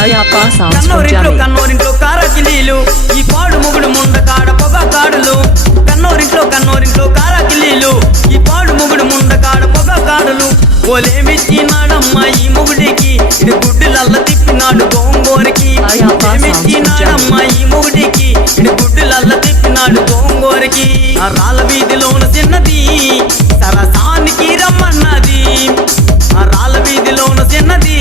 కన్నోరింట్లో కారాకిలీలు ఈ పాడు ముగుడు ముండ కాడ పొగ కాడులు కన్నోరింట్లో కారాకిలీలు ఈ పాడు ముగుడు ముండ కాడ పొగ కాడులు ఓలేమిచ్చినాడమ్మా ఈ ముగుడికి ఇది గుడ్డులల్ల తిప్పినాడు గోంగోరికి ఓలేమిచ్చినాడమ్మా ఈ ముగుడికి ఇది గుడ్డులల్ల తిప్పినాడు గోంగోరికి ఆ రాళ్ళ వీధిలోన చిన్నది సరసానికి రమ్మన్నది ఆ రాళ్ళ వీధిలోన చిన్నది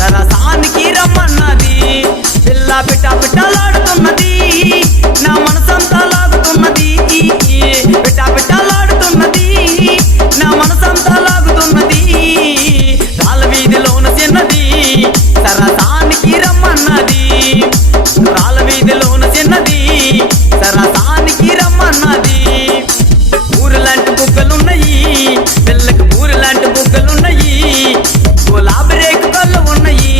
సరసానికి రమ్మన్నది పిల్ల పిట్టలాడుతున్నది నా మనసంతా లాగుతున్నది పిట్టలాడుతున్నది నా మనసంతా లాగుతున్నది రాళ్ళ వీధిలోన చిన్నది సరసానికి రమ్మన్నది రాళ్ళ వీధిలోన చిన్నది సరసానికి రమ్మన్నది ఊరులాంటి బుగ్గలున్నాయి పిల్లకి ఊరులాంటి బుగ్గలున్నాయి గులాబీ రేకు కళ్ళు ఉన్నాయి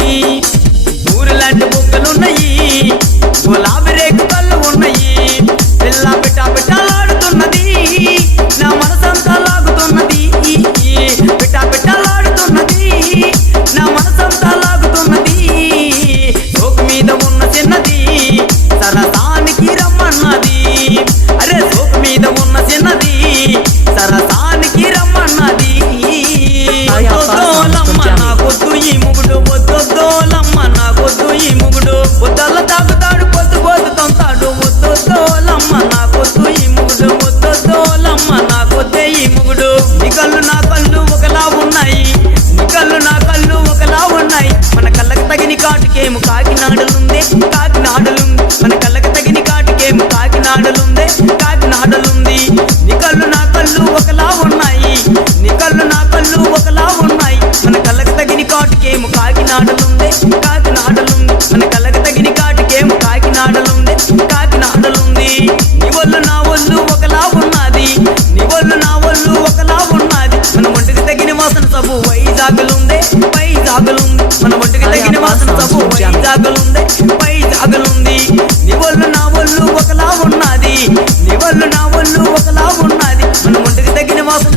ఊరులాంటి బుగ్గలున్నాయి గులాబీ రేకు కళ్ళు ఉన్నాయి పిల్ల పిట్టలాడుతున్నది నా మనసంతా లాగుతున్నది పిట్టలాడుతున్నది నా మనసంతా లాగుతున్నది సోకు మీద ఉన్న చిన్నది సరసానికి రమ్మన్నది అరే సోకు మీద ఉన్న చిన్నది సరసానికి రమ్మన్నది వద్దోలమ్మ నాకొద్దు ఈ ముగుడు వద్దోలమ్మ నాకొద్దు ఈ ముగుడు వద్దల్ల తాగుతాడు పొద్దు తొంతాడు వద్దోలమ్మ నాకొద్దు ఈ ముగుడు వద్దోలమ్మ నాకొద్దే ఈ ముగుడు నీ కళ్ళు నా కళ్ళు ఒకలా ఉన్నాయి నీ కళ్ళు నా కళ్ళు ఒకలా ఉన్నాయి మన కళ్ళకి తగిన కాటుకేమో కాకినాడలుంది మన కళ్ళకి తగిన కాటుకేమో కాకినాడలుంది నీ కళ్ళు నా కళ్ళు ఒకలా ఉన్నాయి నీ కళ్ళు నా కళ్ళు ఒకలా ఉన్నాయి మన కళ్ళకి తగిన కాటుకేమో కాకినాడలుంది మన కళ్ళకి తగిన కాటుకేమో కాకినాడలుంది నీ ఒళ్ళు నా ఒళ్ళు ఒకలా ఉన్నది నీ ఒళ్ళు నా ఒళ్ళు ఒకలా ఉన్నది మన ఒంటికి తగిన వాసన సబ్బు వైజాగులుంది మన ఒంటికి తగిన వాసన సబ్బు వైజాగులుంది నీ ఒళ్ళు నా ఒళ్ళు ఒకలా ఉన్నది నీ ఒళ్ళు నా ఒళ్ళు ఒకలా ఉన్నది మన ఒంటికి తగిన వాసన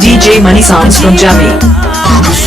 DJ Money Songs from Javi.